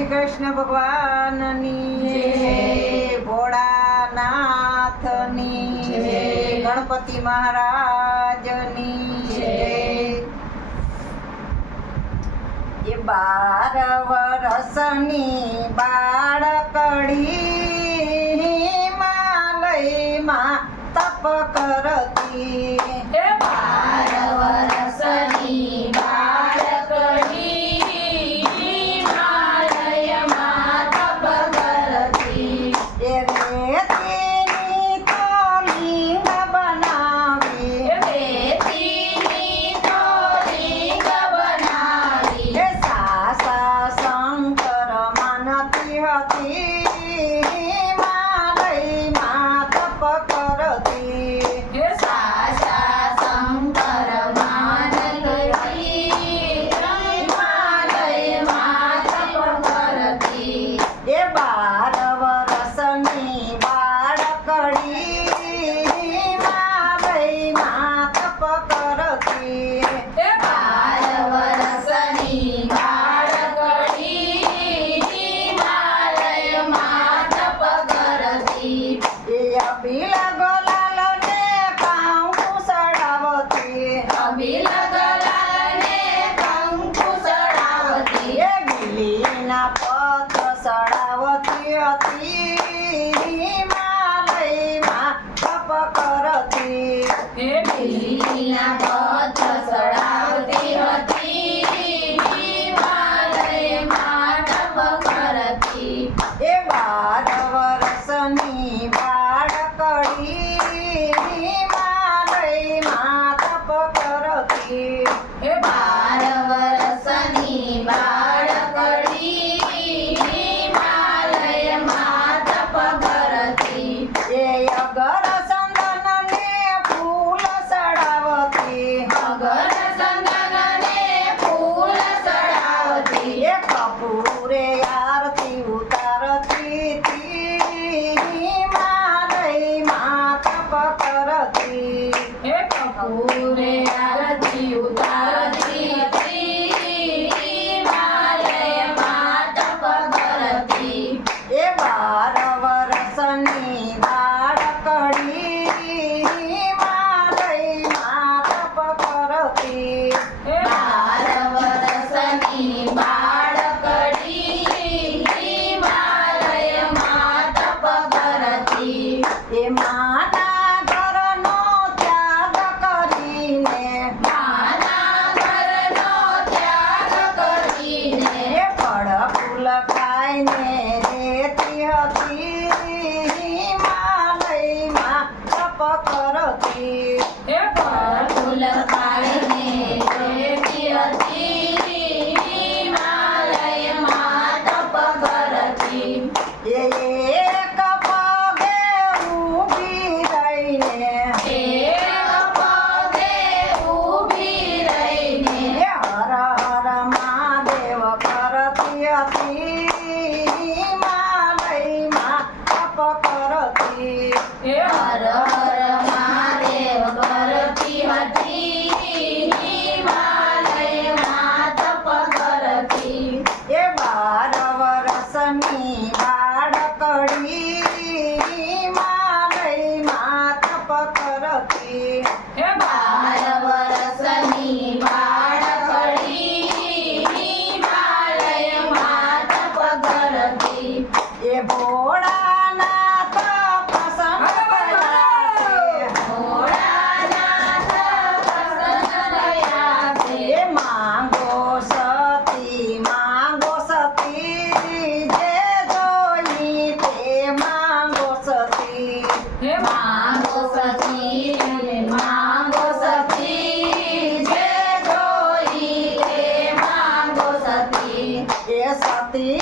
શ્રી કૃષ્ણ ભગવાનની જય, ભોળાનાથની જય, ગણપતિ મહારાજની જય। એ 12 વર્ષની બાળકડી હિમાલયમાં તપ કરતી। એ 12 વર્ષની બાળકડી હિમાલયમાં તપ કરતી। એ રેતીની તો લિંગ બનાવી, એ રેતીની તો લિંગ બનાવી। એ સાસા શંકર માનતી હતી હિમાલયમાં તપ કરતી। એ સાસા શંકર માનતી હિમાલયમાં તપ કરતી। એ 12 વર્ષની બાળકડી હિમાલયમાં તપ કરતી। એ 12 વર્ષની બાળકડી હિમાલયમાં તપ કરતી। એ અબીલ ગોલાલને કાંકુ સડાવતી, અબીલ ગલાલને કંકુ ચડાવતી। એ ગીલીના પત્ર સડાવતી હતી હિમાલયમાં તપ કરતી। એ બિલીના પત્ર ચડાવતી હતી હિમાલયમાં તપ કરતી। એ 12 વર્ષની બાળકડી હિમાલયમાં તપ કરતી। એ 12 વર્ષની બાળકડી હિમાલયમાં તપ કરતી। એ અગર ચંદનને ફૂલ ચડાવતી, અગર ચંદનને ફૂલ ચડાવતી। એ કપૂરે આરતી ઉતારતી હતી હિમાલયમાં તપ કરતી। એ કપૂરે આરતી ઉતારતી હતી હિમાલયમાં તપ કરતી। એ 12 વર્ષની બાળકડી હિમાલયમાં તપ કરતી। એ 12 વર્ષની બાળકડી હિમાલયમાં તપ કરતી। એ માના ઘરનો ત્યાગ કરીને, માના ઘરનો ત્યાગ કરીને, એ ફળ ફૂલ ખાઈને રહેતી હતી હિમાલયમાં તપ કરતી। એ ફળ ફૂલ ખાઈને રહેતી હતી હિમાલયમાં તપ કરતી। એ એક પગે ઊભી રહીને, એક પગે ઊભી રહીને, એ હર હર મહાદેવ કરતી હતી હિમાલયમાં તપ કરતી। એ હર હર મહાદેવ કરતી હતી હિમાલયમાં તપ કરતી। એ 12 વર્ષની બાળકડી હિમાલયમાં તપ કરતી। એ 12 વર્ષની બાળકડી હિમાલયમાં તપ કરતી। એ ભોળાનાથ પ્રસન્ન થયા છે, ભોળાનાથ પ્રસન્ન થયા છે। એ માંગો સતી જે જોઈ તે માંગો સતી। હે માંગો સતી જે જોઈ તે માંગો સતી। એ સતી